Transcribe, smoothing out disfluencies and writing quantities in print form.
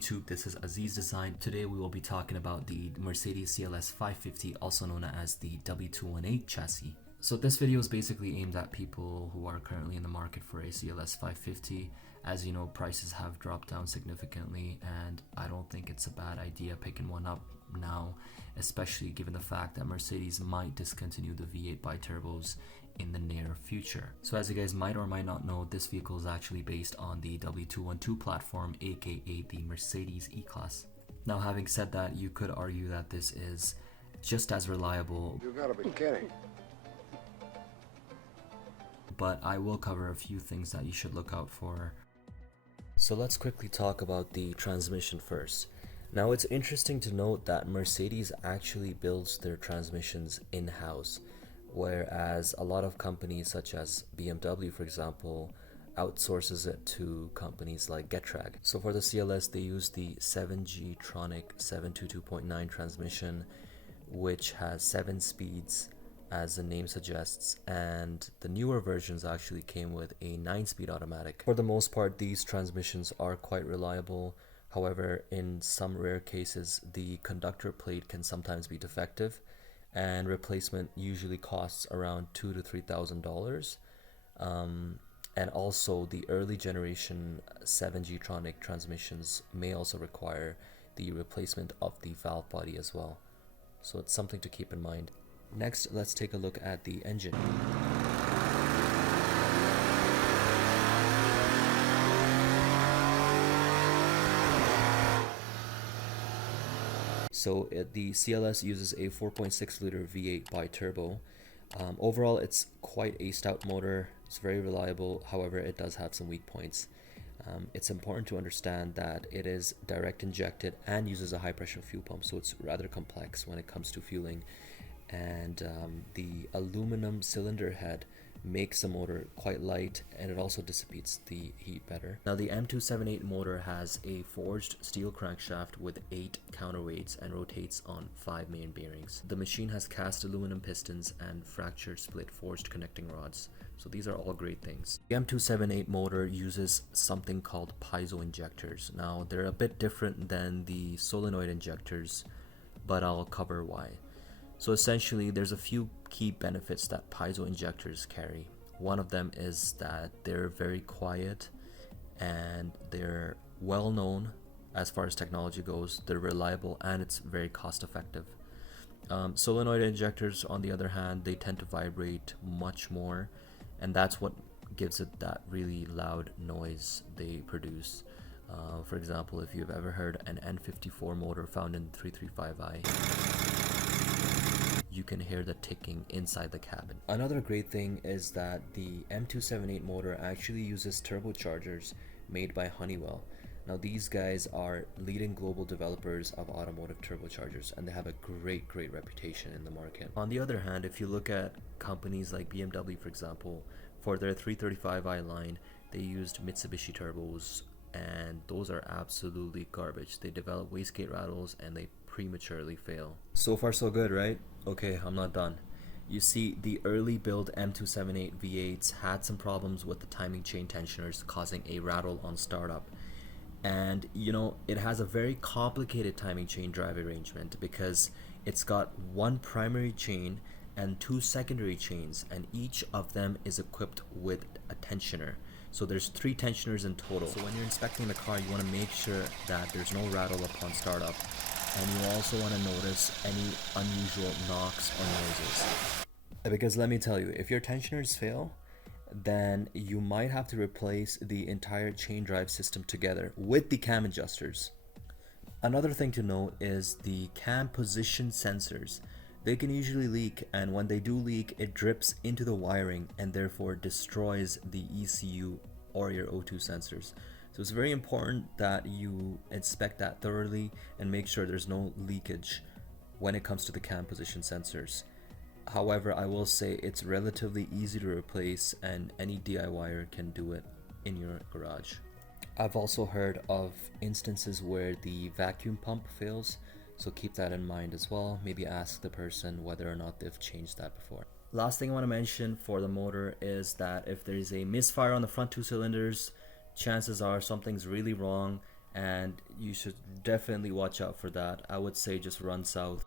YouTube, this is Aziz Design. Today we will be talking about the Mercedes CLS550, also known as the W218 chassis. So this video is basically aimed at people who are currently in the market for a CLS550. As you know, prices have dropped down significantly, and I don't think it's a bad idea picking one up now, especially given the fact that Mercedes might discontinue the V8 biturbos in the near future. So as you guys might or might not know, this vehicle is actually based on the W212 platform, aka the Mercedes E-Class. Now, having said that, you could argue that this is just as reliable. You gotta be kidding. But I will cover a few things that you should look out for. So let's quickly talk about the transmission first. Now, it's interesting to note that Mercedes actually builds their transmissions in-house, whereas a lot of companies such as BMW, for example, outsources it to companies like Getrag. So for the CLS, they use the 7G Tronic 722.9 transmission, which has 7 speeds, as the name suggests, and the newer versions actually came with a 9-speed automatic. For the most part, these transmissions are quite reliable. However, in some rare cases, the conductor plate can sometimes be defective, and replacement usually costs around $2,000 to $3,000. And also, the early generation 7G Tronic transmissions may also require the replacement of the valve body as well. So it's something to keep in mind. Next, let's take a look at the engine. So the CLS uses a 4.6 liter V8 biturbo. Overall, it's quite a stout motor. It's very reliable. However, it does have some weak points. It's important to understand that it is direct injected and uses a high pressure fuel pump, so it's rather complex when it comes to fueling. And the aluminum cylinder head makes the motor quite light, and it also dissipates the heat better. Now, the M278 motor has a forged steel crankshaft with 8 counterweights and rotates on 5 main bearings. The machine has cast aluminum pistons and fractured split forged connecting rods. So these are all great things. The M278 motor uses something called piezo injectors. Now, they're a bit different than the solenoid injectors, but I'll cover why. So essentially, there's a few key benefits that piezo injectors carry. One of them is that they're very quiet and they're well known as far as technology goes. They're reliable and it's very cost effective. Solenoid injectors, on the other hand, they tend to vibrate much more, and that's what gives it that really loud noise they produce. For example, if you've ever heard an N54 motor found in 335i, you can hear the ticking inside the cabin. Another great thing is that the M278 motor actually uses turbochargers made by Honeywell. Now, these guys are leading global developers of automotive turbochargers, and they have a great reputation in the market. On the other hand, if you look at companies like BMW, for example, for their 335i line, they used Mitsubishi turbos, and those are absolutely garbage. They develop wastegate rattles and they prematurely fail. So far so good, right? Okay, I'm not done. You see, the early build M278 V8s had some problems with the timing chain tensioners, causing a rattle on startup. And you know, it has a very complicated timing chain drive arrangement because it's got one primary chain and 2 secondary chains, and each of them is equipped with a tensioner. So there's 3 tensioners in total. So when you're inspecting the car, you want to make sure that there's no rattle upon startup, and you also want to notice any unusual knocks or noises. Because let me tell you, if your tensioners fail, then you might have to replace the entire chain drive system together with the cam adjusters. Another thing to note is the cam position sensors. They can usually leak, and when they do leak, it drips into the wiring and therefore destroys the ECU or your O2 sensors. So it's very important that you inspect that thoroughly and make sure there's no leakage when it comes to the cam position sensors. However, I will say it's relatively easy to replace, and any DIYer can do it in your garage. I've also heard of instances where the vacuum pump fails, so keep that in mind as well. Maybe ask the person whether or not they've changed that before. Last thing I want to mention for the motor is that if there is a misfire on the front 2 cylinders, chances are something's really wrong and you should definitely watch out for that. I would say just run south.